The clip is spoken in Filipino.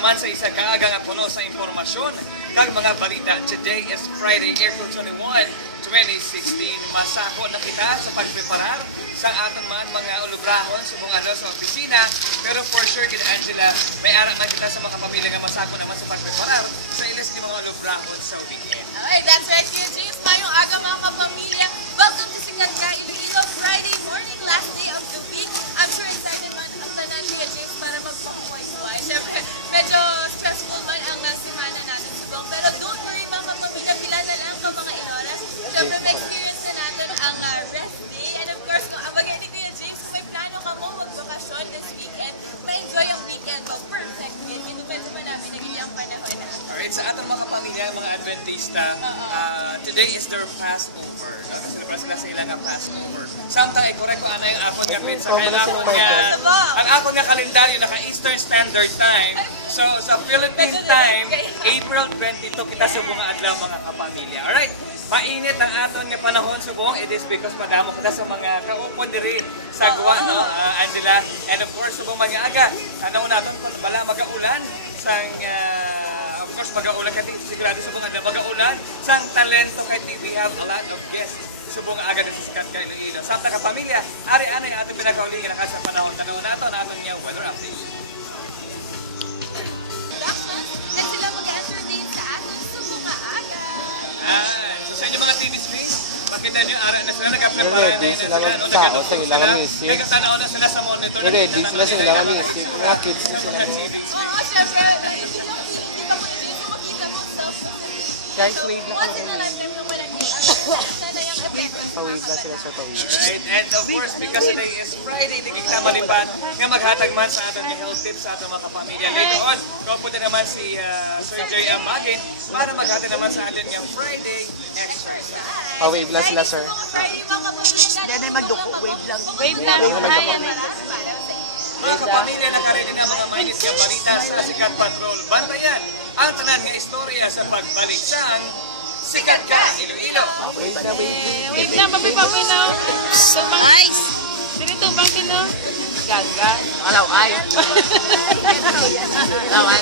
naman sa isa kaaga nga puno sa impormasyon kag mga balita. Today is Friday, April 21, 2016. Masako na kita sa pagpreparar sa aton mga ulubrahon sa mga sa opisina. Pero for sure, kina Angela, may arak na kita sa mga pamilya nga masako naman sa pagpreparar sa ilis ni mga ulubrahon sa weekend. Alright, that's right, Kuya James. Mayong aga mga kapamilya. Welcome to Sikat Ka Iloilo, Friday morning, last day of the week. I'm sure excited man ang tanan, Kuya James, para magpakuway-kuway. Siyempre, medyo stressful man ang semana natin subong. Pero don't worry mga kapamilya, pila na lang ka mga inoras. Siyempre, may experience na natin ang rest day. And of course, kung abagay ni Kuya James, kung may plano ka mo magbakasyon this weekend, ma-enjoy ang weekend mo. Perfect. Medyo pa namin naging ang panahon na. Alright, sa ating mga pamilya, mga Adventista, today is their Passover. Celebra sila sa ilang Passover. Samtang i-correct ko ano yung akon nga pizza. Kaya ang akon nga kalendaryo naka-Eastern Standard Time. So, sa Philippine time, April 22 kita sa bunga adlaw mga kapamilya. Alright, mainit ang aton nga panahon subong. It is because madamo kita sa mga kaupo diri sa Gwa, no, Angela. And of course, subong mga aga. Ano natin kung bala mag-aulan sang of course mag-aulan kati sigurado subong ada mag-aulan sang talento kati we have a lot of guests subong aga dito sa Sikat Ka Iloilo. Sa ta kapamilya, ari-ana yung ating pinakaulingan na sa panahon tanong nato naton nga weather update. At sila mag-entertain sa atin subong aga. So sa inyo mga TV screens, makita nyo ara na sila nag-prepare Ready sila magtao sa ilang music. Kaya tanaw na sila sa monitor. Ready sila sa ilang music. Mga kids na sila mo. Oo, syempre, hindi pa mo makita mo self. Guys, wave lang Once kami. in a lifetime na walang sana yung event. Pawave lang sila sa pawave. Alright, and of course, because today is Friday, di kita malipad nga maghatag man sa aton nga health tips sa aton mga kapamilya. Later on, kapunta naman si Sir J. Amagin para maghatag naman sa atin nga Friday exercise. Pawave lang sila, sir. Friday mga kapamilya. Hindi na magduko, wave lang. Wave lang. Mga kapamilya, nakarinig na mga mainit nga balita sa Sikat Patrol. Bantayan ang tanan nga istorya sa pagbalik sa Sikat Ka Iloilo. Wave na, wave. Wait lang, papipawi na. Tubang. Nice! Dili tubang kilo. Gaga. Alaw ay. Alaw ay.